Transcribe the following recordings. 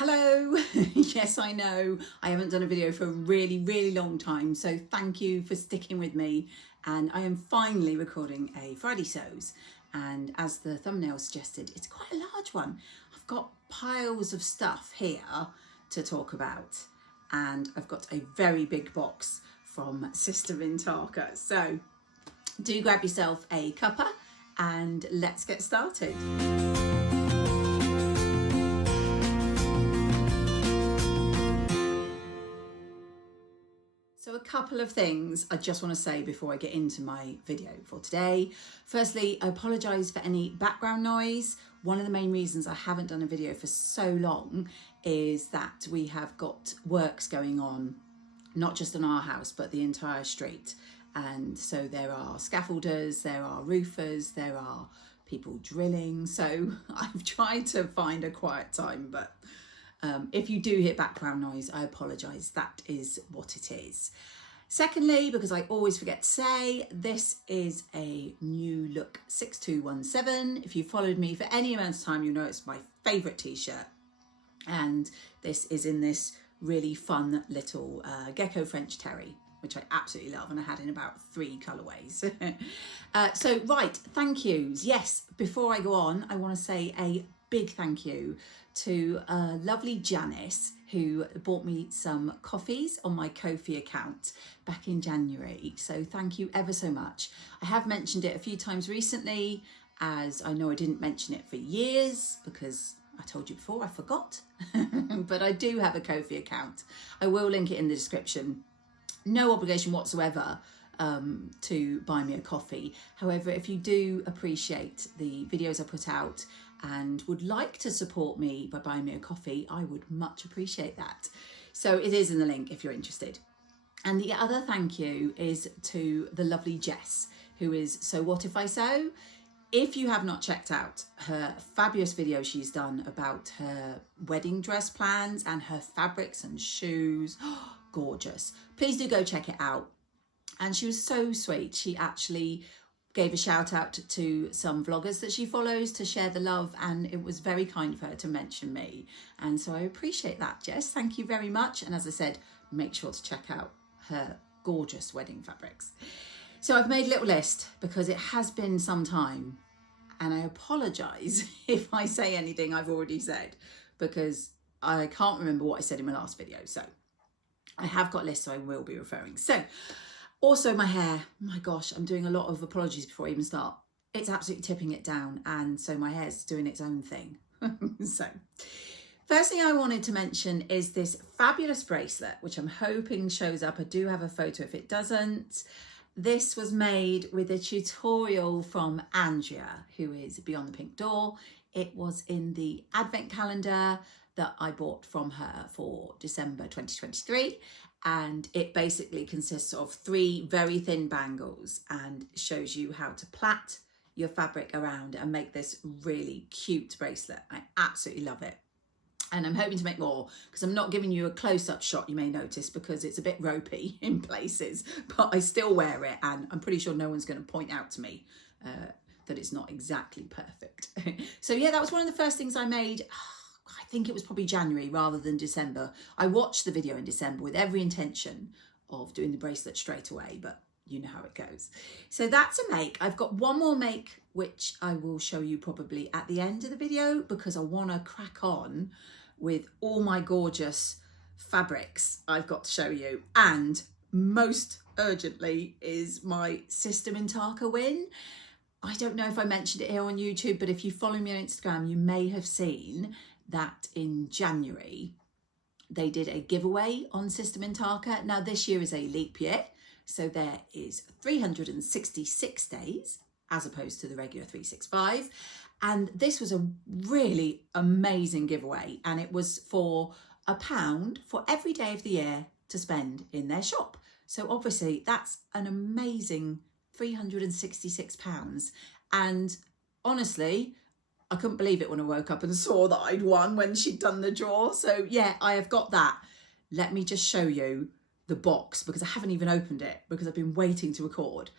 Hello. Yes, I know I haven't done a video for a really long time, so thank you for sticking with me. And I am finally recording a Friday Sews, and as the thumbnail suggested, it's quite a large one. I've got piles of stuff here to talk about, and I've got a very big box from Sister Mintaka. So do grab yourself a cuppa and let's get started. So a couple of things I just want to say before I get into my video for today. Firstly, I apologise for any background noise. One of the main reasons I haven't done a video for so long is that we have got works going on, not just in our house, but the entire street. And so there are scaffolders, there are roofers, there are people drilling. So I've tried to find a quiet time, but if you do hear background noise, I apologise. That is what it is. Secondly, because I always forget to say, this is a new look 6217. If you followed me for any amount of time, you know it's my favourite t-shirt. And this is in this really fun little gecko French terry, which I absolutely love, and I had in about 3 colourways. So right, thank yous. Yes, before I go on, I want to say a big thank you to lovely Janice, who bought me some coffees on my Ko-fi account back in January. So thank you ever so much. I have mentioned it a few times recently, as I know I didn't mention it for years because I told you before I forgot. But I do have a Ko-fi account. I will link it in the description. No obligation whatsoever to buy me a coffee. However, if you do appreciate the videos I put out and would like to support me by buying me a coffee, I would much appreciate that. So it is in the link if you're interested. And the other thank you is to the lovely Jess, who is So What If I Sew. If you have not checked out her fabulous video she's done about her wedding dress plans and her fabrics and shoes, gorgeous. Please do go check it out. And she was so sweet. She actually gave a shout out to some vloggers that she follows to share the love, and it was very kind of her to mention me. And so I appreciate that, Jess. Thank you very much. And as I said, make sure to check out her gorgeous wedding fabrics. So I've made a little list because it has been some time, and I apologise if I say anything I've already said because I can't remember what I said in my last video. So I have got lists, so I will be referring. So also my hair, my gosh, I'm doing a lot of apologies before I even start. It's absolutely tipping it down, and so my hair's doing its own thing. So first thing I wanted to mention is this fabulous bracelet, which I'm hoping shows up. I do have a photo if it doesn't. This was made with a tutorial from Andrea, who is Beyond the Pink Door. It was in the advent calendar that I bought from her for December 2023. And it basically consists of 3 very thin bangles and shows you how to plait your fabric around and make this really cute bracelet. I absolutely love it. And I'm hoping to make more because I'm not giving you a close-up shot, you may notice, because it's a bit ropey in places, but I still wear it, and I'm pretty sure no one's going to point out to me that it's not exactly perfect. So yeah, that was one of the first things I made. I think it was probably January rather than December. I watched the video in December with every intention of doing the bracelet straight away, but you know how it goes. So that's a make. I've got one more make, which I will show you probably at the end of the video because I want to crack on with all my gorgeous fabrics I've got to show you. And most urgently is my Sister Mintaka win. I don't know if I mentioned it here on YouTube, but if you follow me on Instagram, you may have seen that in January they did a giveaway on Sister Mintaka. Now this year is a leap year, so there is 366 days as opposed to the regular 365, and this was a really amazing giveaway, and it was for £1 for every day of the year to spend in their shop. So obviously that's an amazing £366, and honestly I couldn't believe it when I woke up and saw that I'd won when she'd done the draw. So yeah, I have got that. Let me just show you the box because I haven't even opened it because I've been waiting to record.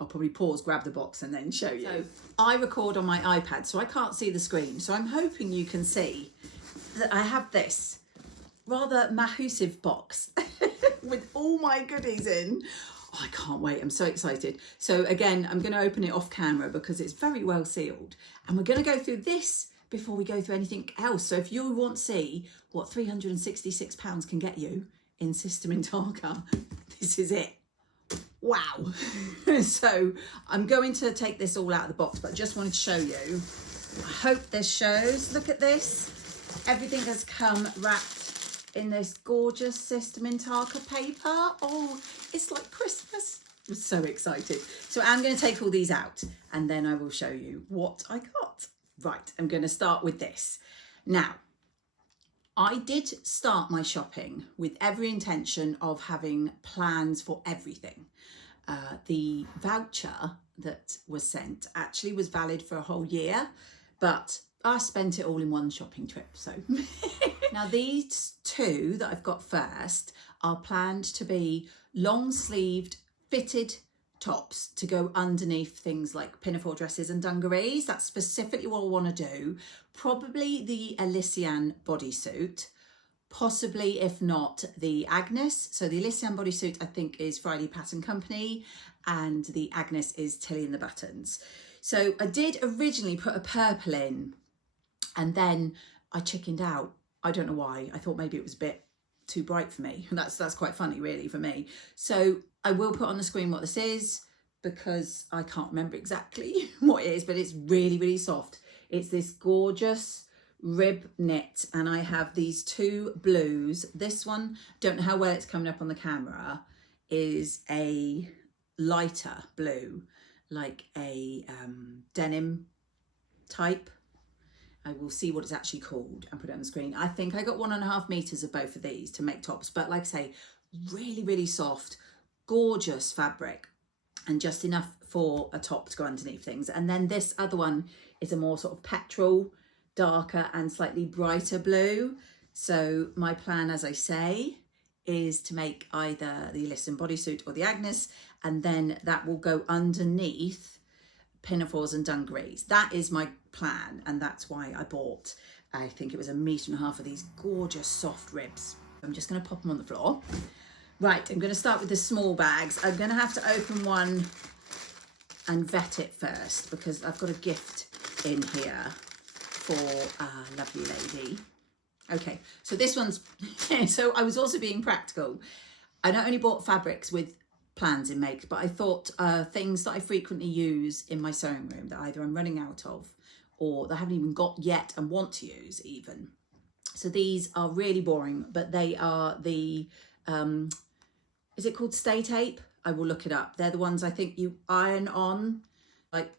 I'll probably pause, grab the box and then show you. So I record on my iPad, so I can't see the screen. So I'm hoping you can see I have this rather massive box with all my goodies in. Oh, I can't wait. I'm so excited. So again, I'm going to open it off camera because it's very well sealed. And we're going to go through this before we go through anything else. So if you want to see what £366 can get you in Sister Mintaka, this is it. Wow. So I'm going to take this all out of the box, but I just wanted to show you. I hope this shows. Look at this. Everything has come wrapped in this gorgeous Sister Mintaka paper. Oh, it's like Christmas. I'm so excited. So I'm going to take all these out and then I will show you what I got. Right, I'm going to start with this. Now, I did start my shopping with every intention of having plans for everything. The voucher that was sent actually was valid for a whole year, but I spent it all in one shopping trip. So now these two that I've got first are planned to be long sleeved fitted tops to go underneath things like pinafore dresses and dungarees. That's specifically what I want to do. Probably the Elysian bodysuit, possibly if not the Agnes. So the Elysian bodysuit I think is Frida Pattern Company and the Agnes is Tilly and the Buttons. So I did originally put a purple in and then I chickened out. I don't know why. I thought maybe it was a bit too bright for me. That's quite funny really for me. So I will put on the screen what this is because I can't remember exactly what it is, but it's really, really soft. It's this gorgeous rib knit and I have these two blues. This one, don't know how well it's coming up on the camera, is a lighter blue, like a denim type. I will see what it's actually called and put it on the screen. I think I got 1.5 meters of both of these to make tops, but like I say, really, really soft, gorgeous fabric and just enough for a top to go underneath things. And then this other one is a more sort of petrol, darker and slightly brighter blue. So my plan, as I say, is to make either the Elysian bodysuit or the Agnes, and then that will go underneath pinafores and dungarees. That is my plan, and that's why I bought, I think it was 1.5 meters of these gorgeous soft ribs. I'm just going to pop them on the floor. Right, I'm going to start with the small bags. I'm going to have to open one and vet it first because I've got a gift in here for a lovely lady. Okay, so this one's, so I was also being practical. I not only bought fabrics with plans in make, but I thought things that I frequently use in my sewing room that either I'm running out of or that I haven't even got yet and want to use even. So these are really boring, but they are the, is it called stay tape? I will look it up. They're the ones I think you iron on, like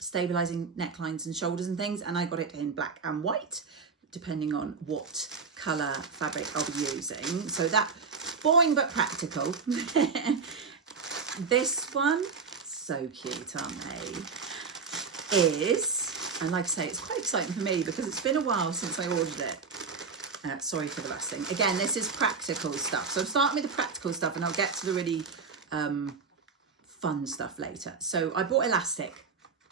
stabilizing necklines and shoulders and things. And I got it in black and white, depending on what colour fabric I'll be using. So that, boring but practical. This one, so cute, aren't they? Is, and like I say, it's quite exciting for me because it's been a while since I ordered it. Sorry for the rustling. Again, this is practical stuff. So I'm starting with the practical stuff and I'll get to the really fun stuff later. So I bought elastic.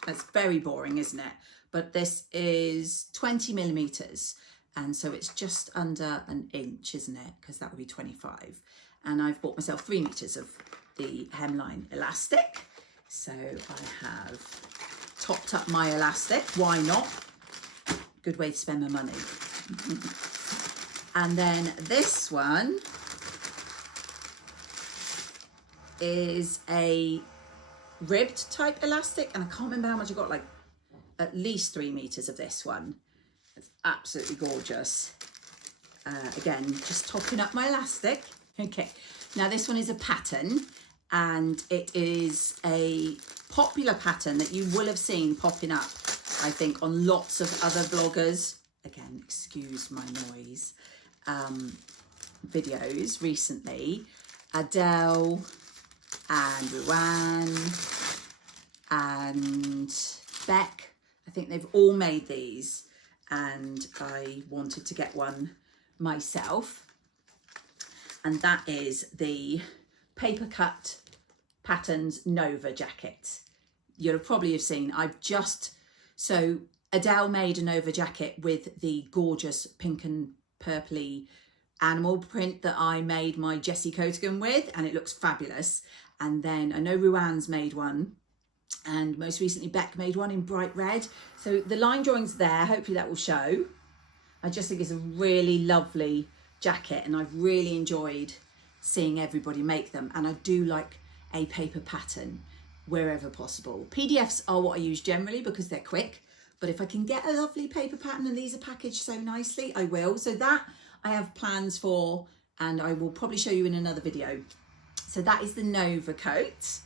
That's very boring, isn't it? But this is 20 millimeters. And so it's just under an inch, isn't it? Because that would be 25. And I've bought myself 3 meters of the hemline elastic. So I have topped up my elastic. Why not? Good way to spend my money. And then this one is a ribbed type elastic. And I can't remember how much I got, like at least 3 meters of this one. It's absolutely gorgeous. Again, just topping up my elastic. Okay, now this one is a pattern and it is a popular pattern that you will have seen popping up, I think, on lots of other bloggers. Again, excuse my noise. Videos recently. Adele and Ruan and Beck. I think they've all made these and I wanted to get one myself. And that is the Papercut Patterns Nova jacket. You'll probably have seen, I've just, so Adele made an over jacket with the gorgeous pink and purpley animal print that I made my Jessie Coatigan with, and it looks fabulous. And then I know Ruan's made one, and most recently Beck made one in bright red. So the line drawing's there, hopefully that will show. I just think it's a really lovely jacket, and I've really enjoyed seeing everybody make them, and I do like a paper pattern wherever possible. PDFs are what I use generally because they're quick, but if I can get a lovely paper pattern and these are packaged so nicely, I will. So that I have plans for, and I will probably show you in another video. So that is the Nova coat.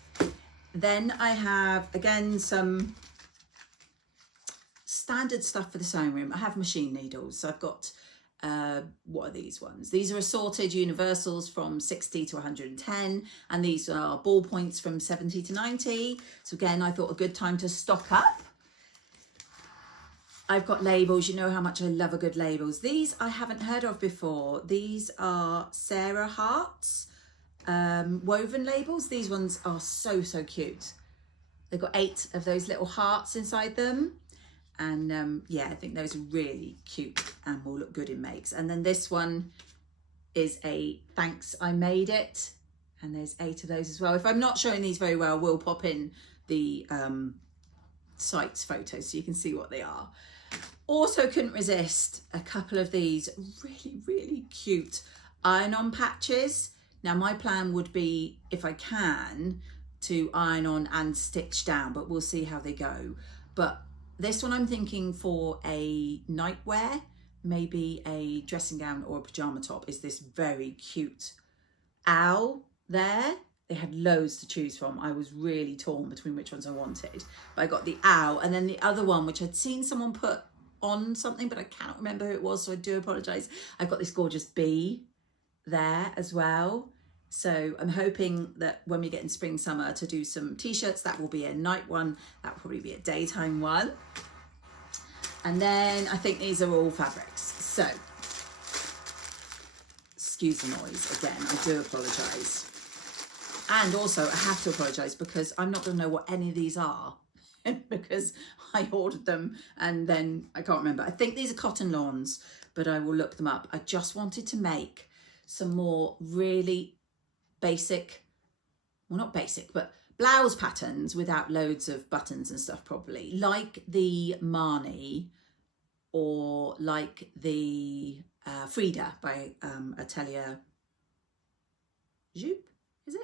Then I have, again, some standard stuff for the sewing room. I have machine needles. So I've got, what are these ones? These are assorted universals from 60 to 110. And these are ballpoints from 70 to 90. So again, I thought a good time to stock up. I've got labels. You know how much I love a good labels. These I haven't heard of before. These are Sarah Hearts woven labels. These ones are so cute. They've got 8 of those little hearts inside them, and yeah, I think those are really cute and will look good in makes. And then this one is a thanks I made it, and there's 8 of those as well. If I'm not showing these very well, we'll pop in the site's photos so you can see what they are. Also couldn't resist a couple of these really cute iron-on patches. Now my plan would be, if I can, to iron on and stitch down, but we'll see how they go. But this one I'm thinking for a nightwear, maybe a dressing gown or a pajama top, is this very cute owl there. They had loads to choose from. I was really torn between which ones I wanted, but I got the owl, and then the other one, which I'd seen someone put on something, but I cannot remember who it was, so I do apologise. I've got this gorgeous bee there as well. So I'm hoping that when we get in spring, summer to do some t-shirts, that will be a night one. That will probably be a daytime one. And then I think these are all fabrics. So, excuse the noise again, I do apologise. And also I have to apologise because I'm not going to know what any of these are because I ordered them and then I can't remember. I think these are cotton lawns, but I will look them up. I just wanted to make some more really basic, well not basic, but blouse patterns without loads of buttons and stuff, probably. Like the Marnie or like the Frida by Atelier Jupe, is it?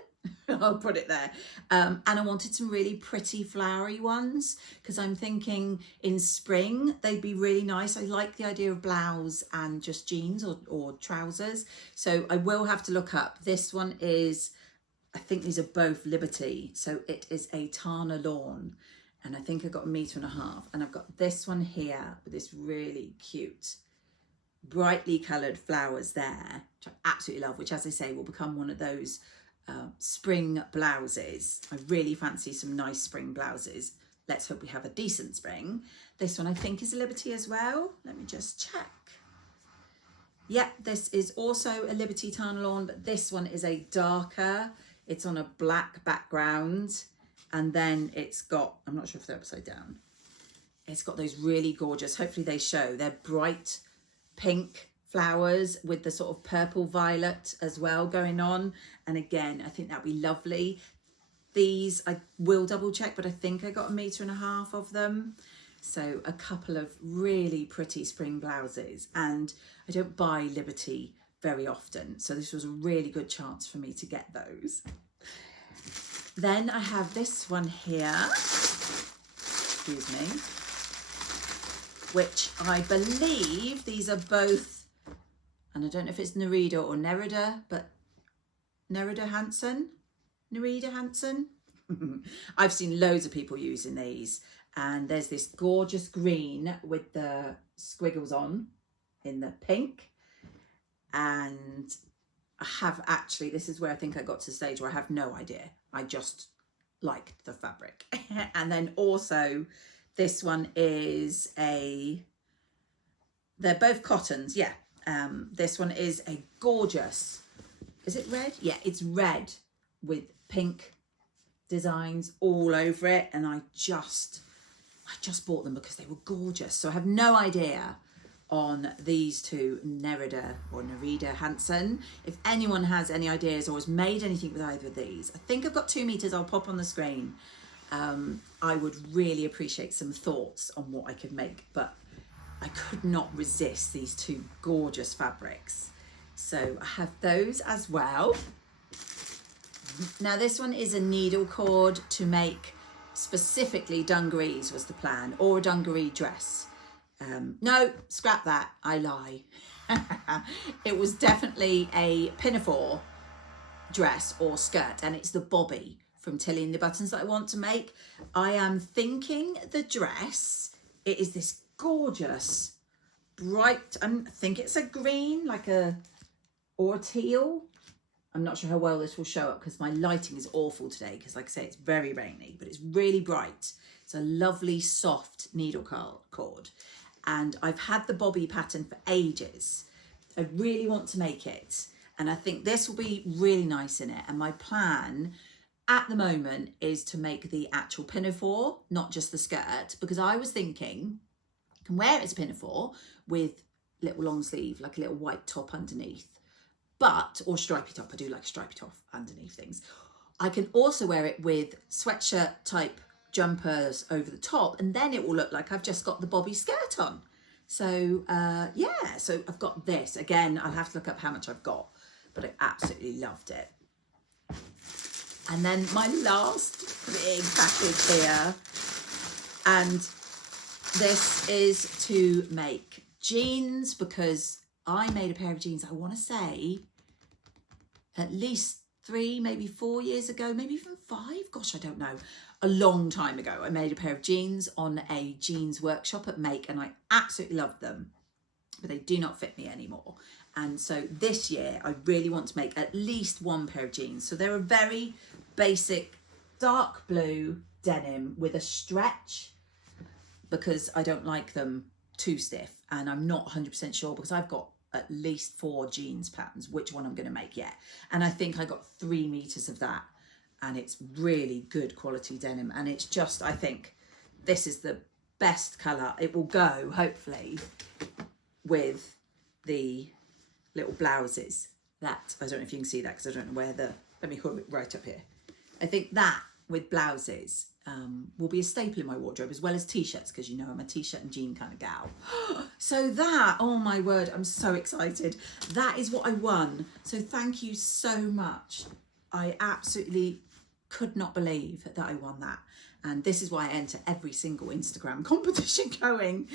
I'll put it there. And I wanted some really pretty flowery ones because I'm thinking in spring they'd be really nice. I like the idea of blouse and just jeans or trousers. So I will have to look up. This one is, I think these are both Liberty. So it is a Tana lawn. And I think I got 1.5 meters. And I've got this one here with this really cute, brightly coloured flowers there, which I absolutely love, which, as I say, will become one of those spring blouses. I really fancy some nice spring blouses. Let's hope we have a decent spring. This one I think is a Liberty as well. Let me just check. Yeah, this is also a Liberty Tana lawn, but this one is a darker. It's on a black background, and then it's got, I'm not sure if they're upside down. It's got those really gorgeous, hopefully they show, they're bright pink flowers with the sort of purple violet as well going on. And again, I think that'd be lovely. These I will double check, but I think I got 1.5 meters of them. So a couple of really pretty spring blouses, and I don't buy Liberty very often, so this was a really good chance for me to get those. Then I have this one here, excuse me, which I believe these are both, and I don't know if it's Nerida or Nerida, but Nerida Hansen. I've seen loads of people using these, and there's this gorgeous green with the squiggles on in the pink. And I have actually, this is where I think I got to the stage where I have no idea. I just liked the fabric. And then also this one is they're both cottons, yeah. This one is a gorgeous, is it red? Yeah, it's red with pink designs all over it. And I I just bought them because they were gorgeous. So I have no idea on these two, Nerida Hansen. If anyone has any ideas or has made anything with either of these, I think I've got 2 meters. I'll pop on the screen. I would really appreciate some thoughts on what I could make, but I could not resist these two gorgeous fabrics. So I have those as well. Now this one is a needle cord to make specifically dungarees was the plan, or a dungaree dress. No, scrap that, I lie. It was definitely a pinafore dress or skirt, and it's the Bobbie from Tilly and the Buttons that I want to make. I am thinking the dress, it is this gorgeous, bright, I think it's a green, or a teal. I'm not sure how well this will show up because my lighting is awful today because, like I say, it's very rainy, but it's really bright. It's a lovely soft needle cord. And I've had the Bobbie pattern for ages. I really want to make it. And I think this will be really nice in it. And my plan at the moment is to make the actual pinafore, not just the skirt, because I was thinking I can wear it as pinafore with little long sleeve, like a little white top underneath, or stripy top. I do like stripy top underneath things. I can also wear it with sweatshirt type jumpers over the top, and then it will look like I've just got the Bobbie skirt on. So yeah, so I've got this. Again, I'll have to look up how much I've got, but I absolutely loved it. And then my last big package here, and this is to make jeans, because I made a pair of jeans, I want to say at least 3, maybe 4 years ago, maybe even 5, gosh, I don't know. A long time ago, I made a pair of jeans on a jeans workshop at Make, and I absolutely loved them, but they do not fit me anymore. And so this year, I really want to make at least 1 pair of jeans. So they're a very basic dark blue denim with a stretch, because I don't like them too stiff, and I'm not 100% sure because I've got at least 4 jeans patterns which one I'm going to make yet, and I think I got 3 meters of that, and it's really good quality denim, and it's just, I think this is the best color. It will go hopefully with the little blouses. That, I don't know if you can see that because I don't know where let me hold it right up here. I think that with blouses will be a staple in my wardrobe, as well as t-shirts, because you know I'm a t-shirt and jean kind of gal. So that, oh my word, I'm so excited. That is what I won. So thank you so much. I absolutely could not believe that I won that. And this is why I enter every single Instagram competition going.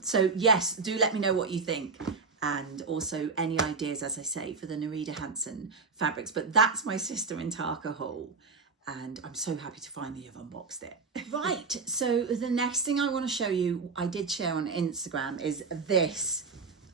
So yes, do let me know what you think. And also any ideas, as I say, for the Nerida Hansen fabrics. But that's my Sister Mintaka haul, and I'm so happy to finally have unboxed it. Right, so the next thing I want to show you, I did share on Instagram, is this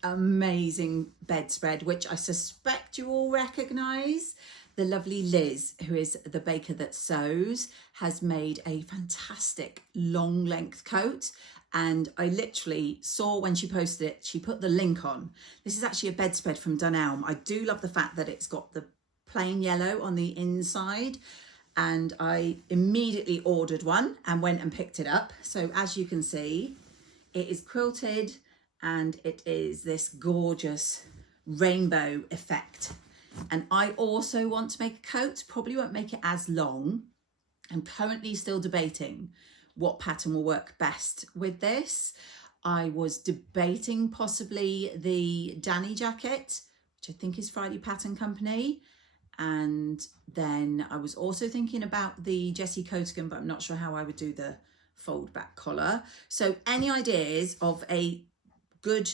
amazing bedspread, which I suspect you all recognise. The lovely Liz, who is the baker that sews, has made a fantastic long length coat. And I literally saw when she posted it, she put the link on. This is actually a bedspread from Dunelm. I do love the fact that it's got the plain yellow on the inside. And I immediately ordered one and went and picked it up. So as you can see, it is quilted, and it is this gorgeous rainbow effect. And I also want to make a coat, probably won't make it as long. I'm currently still debating what pattern will work best with this. I was debating possibly the Donny jacket, which I think is Frida Pattern Company. And then I was also thinking about the Jessie Coatigan, but I'm not sure how I would do the fold back collar. So any ideas of a good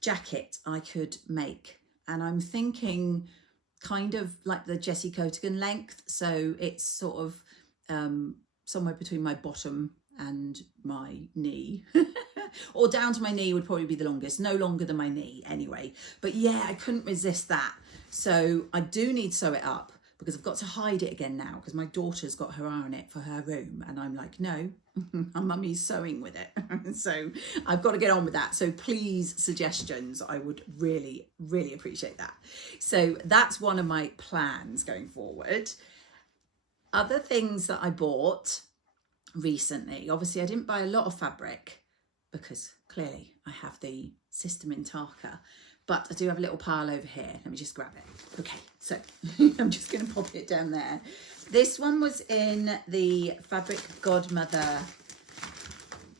jacket I could make? And I'm thinking kind of like the Jessie Coatigan length. So it's sort of somewhere between my bottom and my knee. Or down to my knee would probably be the longest, no longer than my knee anyway. But yeah, I couldn't resist that. So I do need to sew it up, because I've got to hide it again now, because my daughter's got her eye on it for her room, and I'm like, no, mummy's sewing with it. So I've got to get on with that. So please, suggestions, I would really, really appreciate that. So that's one of my plans going forward. Other things that I bought, recently. Obviously I didn't buy a lot of fabric because clearly I have the Sister Mintaka, but I do have a little pile over here. Let me just grab it. Okay, so I'm just going to pop it down there. This one was in the Fabric Godmother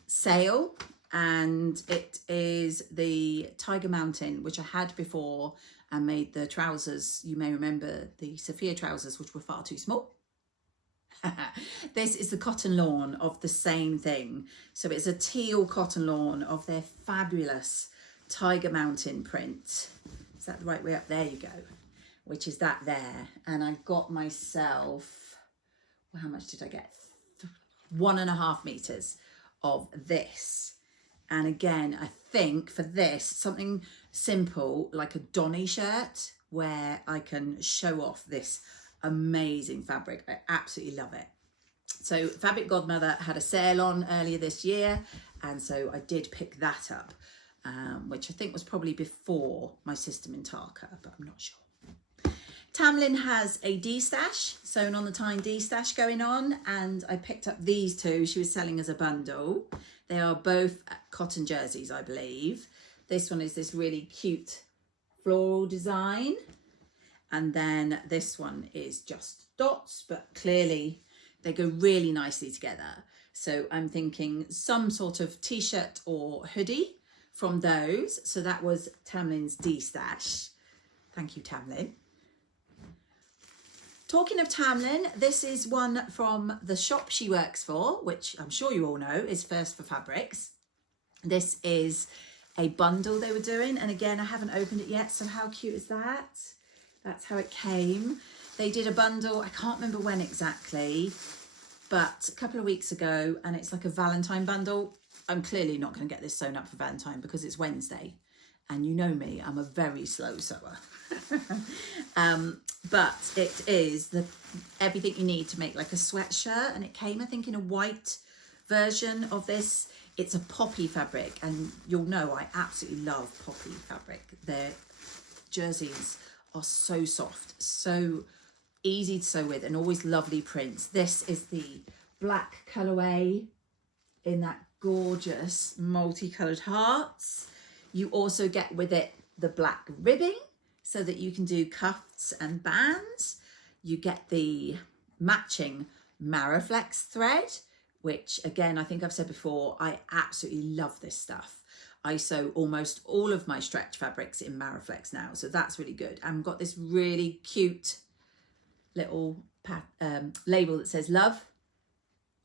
sale, and it is the Tiger Mountain, which I had before and made the trousers. You may remember the Sophia trousers, which were far too small. This is the cotton lawn of the same thing. So it's a teal cotton lawn of their fabulous Tiger Mountain print. Is that the right way up? There you go. Which is that there. And I got myself, well, how much did I get? 1.5 meters of this. And again, I think for this, something simple like a Donny shirt where I can show off this amazing fabric. I absolutely love it. So Fabric Godmother had a sale on earlier this year, and so I did pick that up, which I think was probably before my Sister Mintaka, but I'm not sure. Tamlin has a D-stash, sewn on the Tyne D-stash going on, and I picked up these two. She was selling as a bundle. They are both cotton jerseys, I believe. This one is this really cute floral design. And then this one is just dots, but clearly they go really nicely together. So I'm thinking some sort of t-shirt or hoodie from those. So that was Tamlin's D-stash. Thank you, Tamlin. Talking of Tamlin, this is one from the shop she works for, which I'm sure you all know is First for Fabrics. This is a bundle they were doing. And again, I haven't opened it yet. So how cute is that? That's how it came. They did a bundle, I can't remember when exactly, but a couple of weeks ago, and it's like a Valentine bundle. I'm clearly not going to get this sewn up for Valentine because it's Wednesday. And you know me, I'm a very slow sewer. But it is everything you need to make like a sweatshirt. And it came, I think, in a white version of this. It's a poppy fabric. And you'll know I absolutely love poppy fabric. Their jerseys are so soft, so easy to sew with, and always lovely prints. This is the black colourway in that gorgeous multicoloured hearts. You also get with it the black ribbing so that you can do cuffs and bands. You get the matching Maraflex thread, which again, I think I've said before, I absolutely love this stuff. I sew almost all of my stretch fabrics in Maraflex now, so that's really good. I've got this really cute little label that says love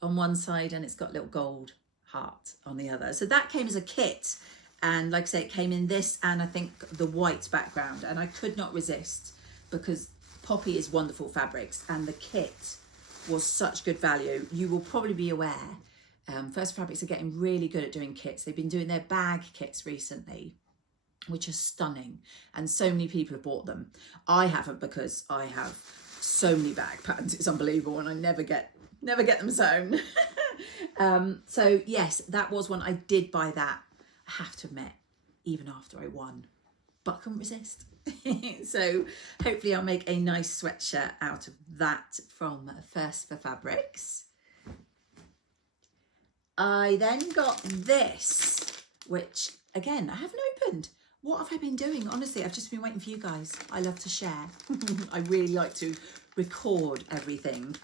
on one side, and it's got a little gold heart on the other. So that came as a kit, and like I say, it came in this and I think the white background, and I could not resist because poppy is wonderful fabrics, and the kit was such good value. You will probably be aware First Fabrics are getting really good at doing kits. They've been doing their bag kits recently, which are stunning, and so many people have bought them. I haven't because I have so many bag patterns. It's unbelievable, and I never get them sewn. So yes, that was one. I did buy that, I have to admit, even after I won, but I couldn't resist. So hopefully I'll make a nice sweatshirt out of that from First for Fabrics. I then got this, which again, I haven't opened. What have I been doing? Honestly, I've just been waiting for you guys. I love to share. I really like to record everything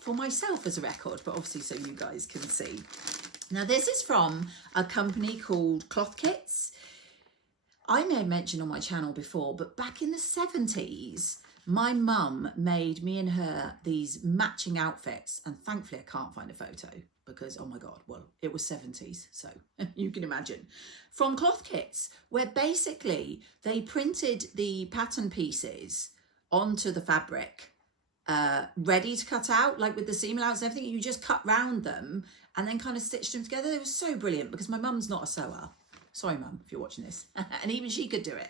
for myself as a record, but obviously so you guys can see. Now this is from a company called Cloth Kits. I may have mentioned on my channel before, but back in the 70s, my mum made me and her these matching outfits, and thankfully I can't find a photo because, oh my God, well, it was 70s, so you can imagine. From Cloth Kits, where basically they printed the pattern pieces onto the fabric, ready to cut out, like with the seam allowance and everything. You just cut round them and then kind of stitched them together. They were so brilliant because my mum's not a sewer. Sorry, Mum, if you're watching this. And even she could do it.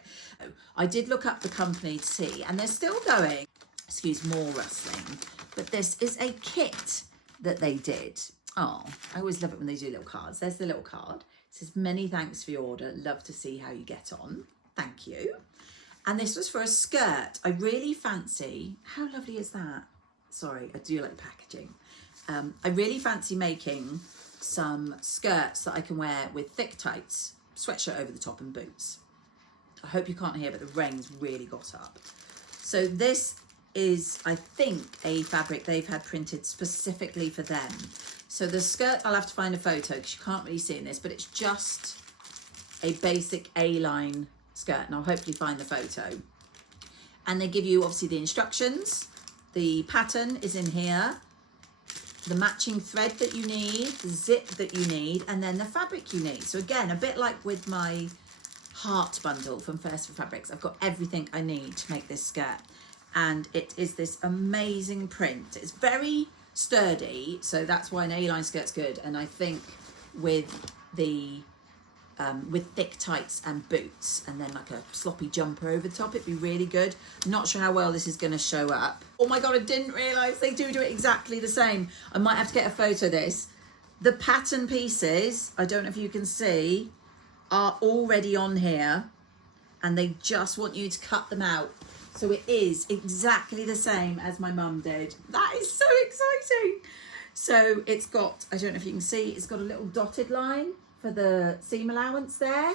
I did look up the company to see, and they're still going. Excuse more rustling. But this is a kit that they did. Oh, I always love it when they do little cards. There's the little card. It says, many thanks for your order. Love to see how you get on. Thank you. And this was for a skirt. I really fancy. How lovely is that? Sorry, I do like packaging. I really fancy making some skirts that I can wear with thick tights, sweatshirt over the top and boots. I hope you can't hear, but the rain's really got up. So this is, I think, a fabric they've had printed specifically for them. So the skirt, I'll have to find a photo because you can't really see in this, but it's just a basic A-line skirt, and I'll hopefully find the photo. And they give you obviously the instructions. The pattern is in here, the matching thread that you need, the zip that you need, and then the fabric you need. So again, a bit like with my heart bundle from First for Fabrics, I've got everything I need to make this skirt. And it is this amazing print. It's very sturdy, so that's why an A-line skirt's good. And I think with the with thick tights and boots and then like a sloppy jumper over the top, it'd be really good. Not sure how well this is going to show up. Oh my god, I didn't realise they do it exactly the same. I might have to get a photo of this. The pattern pieces, I don't know if you can see, are already on here, and they just want you to cut them out. So it is exactly the same as my mum did. That is so exciting. So it's got, I don't know if you can see, it's got a little dotted line for the seam allowance there.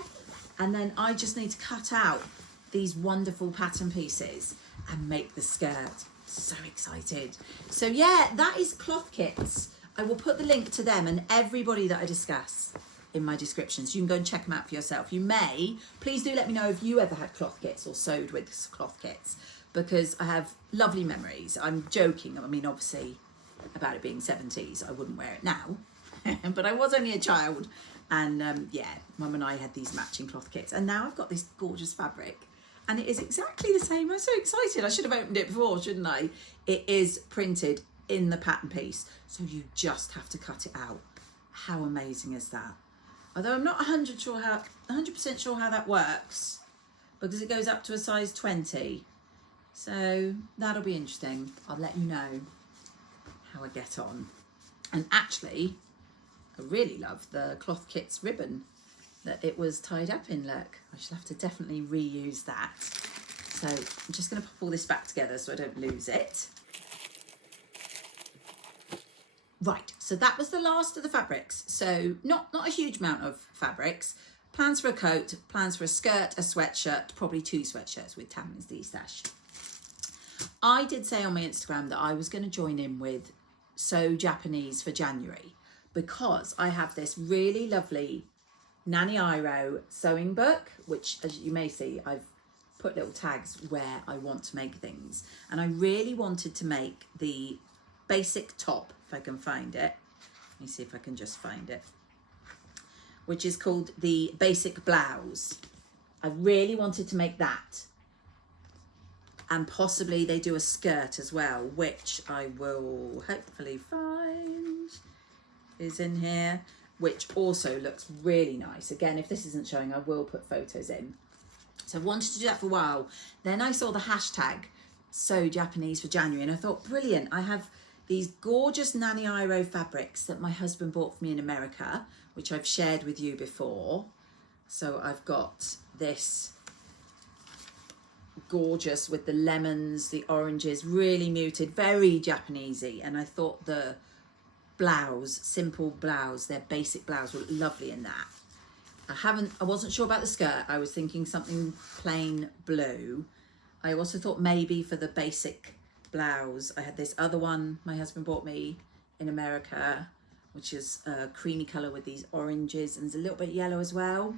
And then I just need to cut out these wonderful pattern pieces and make the skirt. So excited. So yeah, that is Cloth Kits. I will put the link to them and everybody that I discuss in my description, so you can go and check them out for yourself. You may, please do let me know if you ever had cloth kits or sewed with cloth kits, because I have lovely memories. I'm joking, I mean obviously about it being 70s, I wouldn't wear it now, but I was only a child, and yeah, Mum and I had these matching cloth kits, and now I've got this gorgeous fabric, and it is exactly the same. I'm so excited. I should have opened it before, shouldn't I? It is printed in the pattern piece, so you just have to cut it out. How amazing is that? Although I'm not 100% sure how that works, because it goes up to a size 20. So that'll be interesting. I'll let you know how I get on. And actually, I really love the Cloth Kits ribbon that it was tied up in. Look, I should have to definitely reuse that. So I'm just going to pop all this back together so I don't lose it. Right, so that was the last of the fabrics. So not a huge amount of fabrics. Plans for a coat, plans for a skirt, a sweatshirt, probably 2 sweatshirts with Tammins D-Stash. I did say on my Instagram that I was going to join in with Sew Japanese for January, because I have this really lovely Nanny Iro sewing book, which as you may see, I've put little tags where I want to make things. And I really wanted to make the basic top, if I can find it. Let me see if I can just find it. Which is called the basic blouse. I really wanted to make that. And possibly they do a skirt as well, which I will hopefully find is in here, which also looks really nice. Again, if this isn't showing, I will put photos in. So I wanted to do that for a while. Then I saw the hashtag Sew Japanese for January, and I thought, brilliant, I have these gorgeous Nanny Iro fabrics that my husband bought for me in America, which I've shared with you before. So I've got this gorgeous with the lemons, the oranges, really muted, very Japanesey. And I thought the blouse, simple blouse, their basic blouse would look lovely in that. I wasn't sure about the skirt. I was thinking something plain blue. I also thought maybe for the basic blouse, I had this other one my husband bought me in America, which is a creamy colour with these oranges and it's a little bit yellow as well.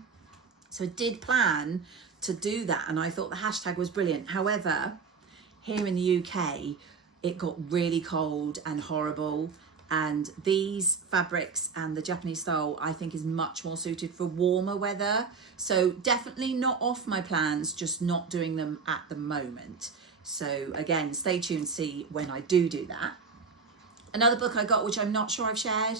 So I did plan to do that, and I thought the hashtag was brilliant. However, here in the UK, it got really cold and horrible, and these fabrics and the Japanese style I think is much more suited for warmer weather. So definitely not off my plans, just not doing them at the moment. So again, stay tuned to see when I do that. Another book I got, which I'm not sure I've shared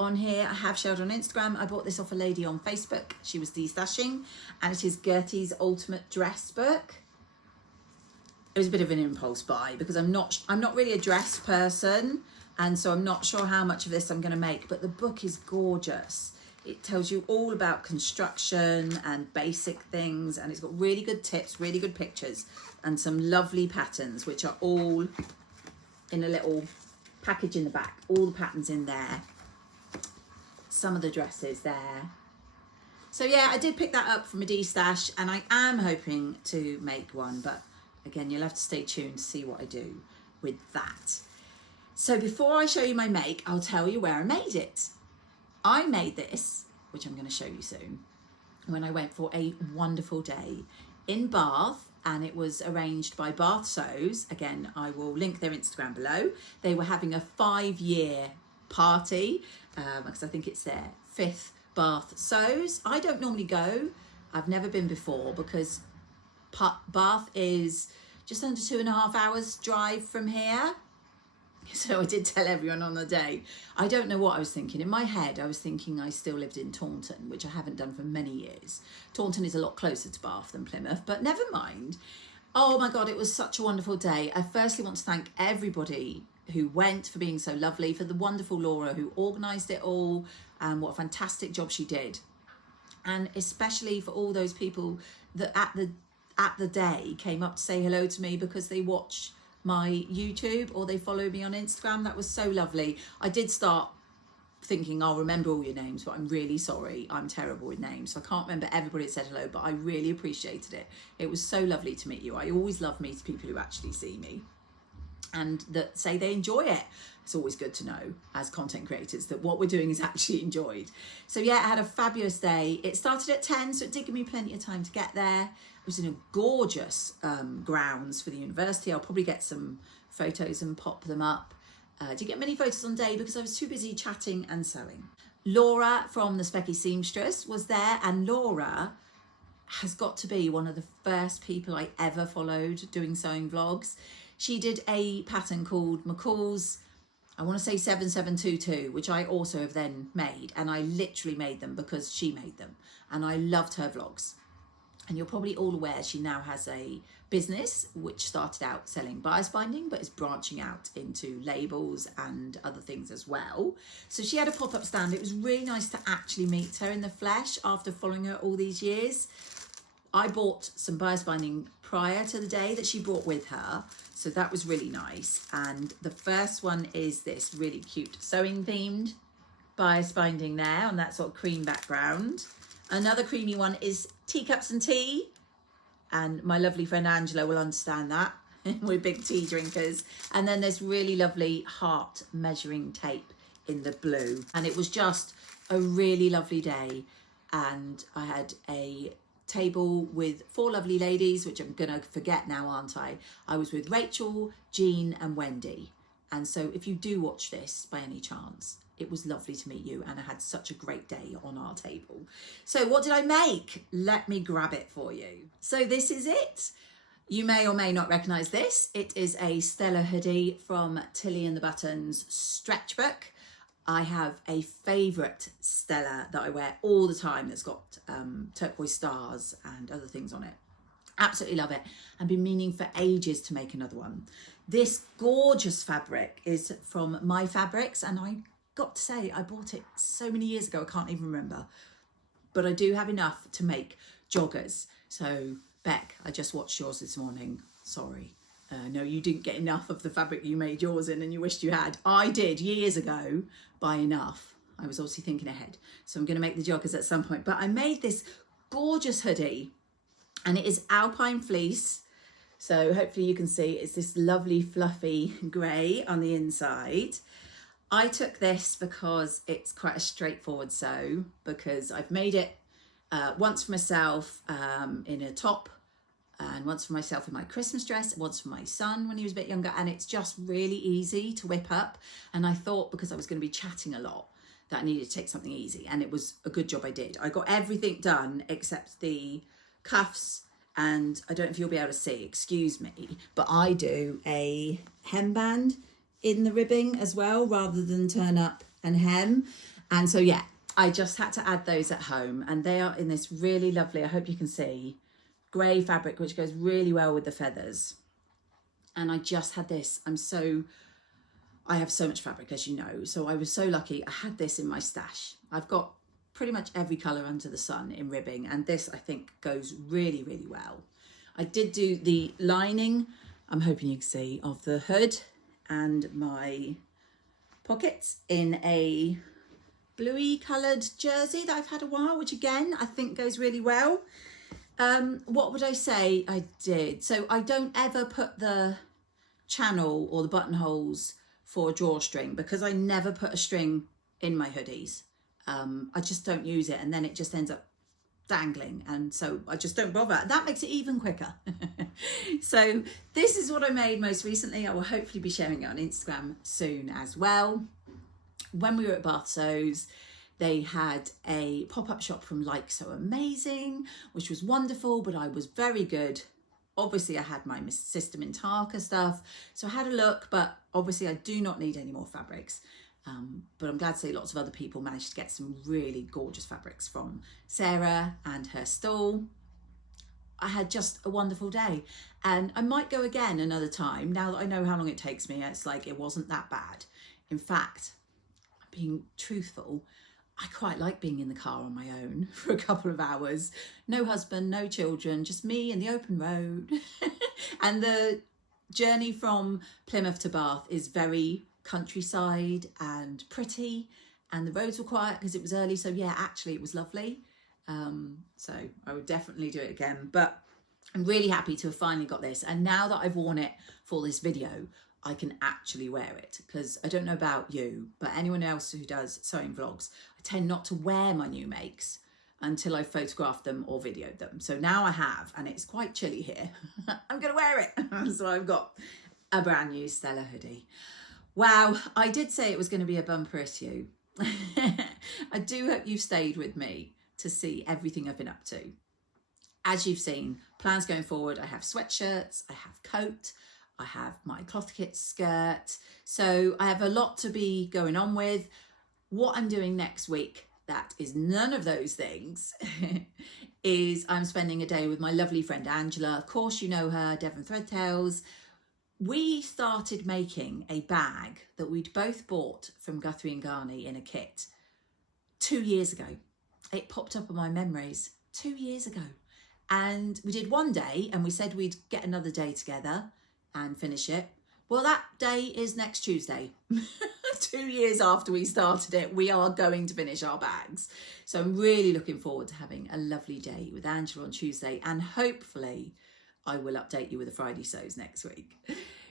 on here, I have shared on Instagram. I bought this off a lady on Facebook. She was de-stashing, and it is Gertie's Ultimate Dress Book. It was a bit of an impulse buy because I'm not really a dress person, and so I'm not sure how much of this I'm going to make, but the book is gorgeous. It tells you all about construction and basic things, and it's got really good tips, really good pictures, and some lovely patterns, which are all in a little package in the back, all the patterns in there, some of the dresses there. So yeah, I did pick that up from a D-stash, and I am hoping to make one, but again, you'll have to stay tuned to see what I do with that. So before I show you my make, I'll tell you where I made it. I made this, which I'm going to show you soon, when I went for a wonderful day in Bath, and it was arranged by Bath Sews. Again, I will link their Instagram below. They were having a 5-year party, because I think it's their 5th Bath Sews. I don't normally go. I've never been before because Bath is just under 2.5 hours drive from here. So I did tell everyone on the day. I don't know what I was thinking. In my head, I was thinking I still lived in Taunton, which I haven't done for many years. Taunton is a lot closer to Bath than Plymouth, but never mind. Oh my God, it was such a wonderful day. I firstly want to thank everybody who went for being so lovely, for the wonderful Laura who organised it all, and what a fantastic job she did. And especially for all those people that at the day came up to say hello to me because they watch my YouTube or they follow me on Instagram. That was so lovely. I did start thinking I'll remember all your names, but I'm really sorry. I'm terrible with names, so I can't remember everybody that said hello, but I really appreciated it. It was so lovely to meet you. I always love meeting people who actually see me and that say they enjoy it. It's always good to know as content creators that what we're doing is actually enjoyed. So yeah, I had a fabulous day. It started at 10, so it did give me plenty of time to get there. It was in a gorgeous grounds for the university. I'll probably get some photos and pop them up. Did get many photos on day because I was too busy chatting and sewing. Laura from the Specky Seamstress was there, and Laura has got to be one of the first people I ever followed doing sewing vlogs. She did a pattern called McCall's, I want to say 7722, which I also have then made, and I literally made them because she made them, and I loved her vlogs. And you're probably all aware she now has a business which started out selling bias binding but is branching out into labels and other things as well. So she had a pop-up stand. It was really nice to actually meet her in the flesh after following her all these years. I bought some bias binding prior to the day that she brought with her, so that was really nice. And the first one is this really cute sewing themed bias binding there on that sort of cream background. Another creamy one is teacups and tea, and my lovely friend Angela will understand that. We're big tea drinkers. And then there's really lovely heart measuring tape in the blue, and it was just a really lovely day. And I had a table with 4 lovely ladies, which I'm gonna forget now, aren't I? I was with Rachel, Jean and Wendy. And so if you do watch this by any chance, it was lovely to meet you, and I had such a great day on our table. So what did I make? Let me grab it for you. So this is it. You may or may not recognise this. It is a Stella hoodie from Tilly and the Buttons stretchbook. I have a favourite Stella that I wear all the time that's got turquoise stars and other things on it. Absolutely love it. I've been meaning for ages to make another one. This gorgeous fabric is from My Fabrics, and I got to say I bought it so many years ago I can't even remember, but I do have enough to make joggers. So Beck, I just watched yours this morning. Sorry, no, you didn't get enough of the fabric you made yours in and you wished you had. I did years ago buy enough. I was obviously thinking ahead, so I'm going to make the joggers at some point. But I made this gorgeous hoodie, and it is alpine fleece, so hopefully you can see it's this lovely fluffy grey on the inside. I took this because it's quite a straightforward sew, because I've made it once for myself in a top, and once for myself in my Christmas dress, once for my son when he was a bit younger, and it's just really easy to whip up. And I thought because I was going to be chatting a lot that I needed to take something easy, and it was a good job I did. I got everything done except the cuffs, and I don't know if you'll be able to see, excuse me, but I do a hemband in the ribbing as well rather than turn up and hem. And so yeah, I just had to add those at home, and they are in this really lovely, I hope you can see, grey fabric which goes really well with the feathers. And I just had this, I have so much fabric, as you know, so I was so lucky I had this in my stash. I've got pretty much every colour under the sun in ribbing, and this I think goes really, really well. I did do the lining, I'm hoping you can see, of the hood and my pockets in a bluey coloured jersey that I've had a while, which again I think goes really well. What would I say I did? So I don't ever put the channel or the buttonholes for a drawstring because I never put a string in my hoodies. I just don't use it, and then it just ends up dangling, and so I just don't bother. That makes it even quicker. So this is what I made most recently. I will hopefully be sharing it on Instagram soon as well. When we were at Bath Sews, they had a pop-up shop from Like So Amazing, which was wonderful, but I was very good. Obviously I had my Sister Mintaka stuff, so I had a look, but obviously I do not need any more fabrics. But I'm glad to say lots of other people managed to get some really gorgeous fabrics from Sarah and her stall. I had just a wonderful day, and I might go again another time. Now that I know how long it takes me, it's like it wasn't that bad. In fact, being truthful, I quite like being in the car on my own for a couple of hours. No husband, no children, just me and the open road. And the journey from Plymouth to Bath is very countryside and pretty, and the roads were quiet because it was early, so yeah, actually it was lovely. So I would definitely do it again, but I'm really happy to have finally got this, and now that I've worn it for this video, I can actually wear it, because I don't know about you, but anyone else who does sewing vlogs, I tend not to wear my new makes until I've photographed them or videoed them. So now I have, and it's quite chilly here. I'm gonna wear it. So I've got a brand new Stella hoodie. Wow, I did say it was going to be a bumper issue. I do hope you've stayed with me to see everything I've been up to. As you've seen, plans going forward, I have sweatshirts, I have coat, I have my cloth kit skirt. So I have a lot to be going on with. What I'm doing next week, that is none of those things, is I'm spending a day with my lovely friend Angela. Of course, you know her, Devon Threadtails. We started making a bag that we'd both bought from Guthrie and Garney in a kit 2 years ago. It popped up on my memories 2 years ago. And we did one day, and we said we'd get another day together and finish it. Well, that day is next Tuesday. 2 years after we started it, we are going to finish our bags. So I'm really looking forward to having a lovely day with Angela on Tuesday, and hopefully I will update you with the Friday sews next week.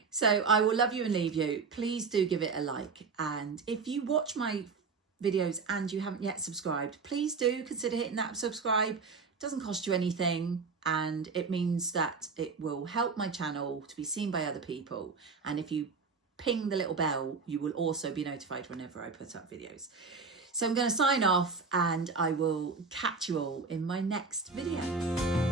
So I will love you and leave you. Please do give it a like. And if you watch my videos and you haven't yet subscribed, please do consider hitting that subscribe. It doesn't cost you anything, and it means that it will help my channel to be seen by other people. And if you ping the little bell, you will also be notified whenever I put up videos. So I'm going to sign off, and I will catch you all in my next video.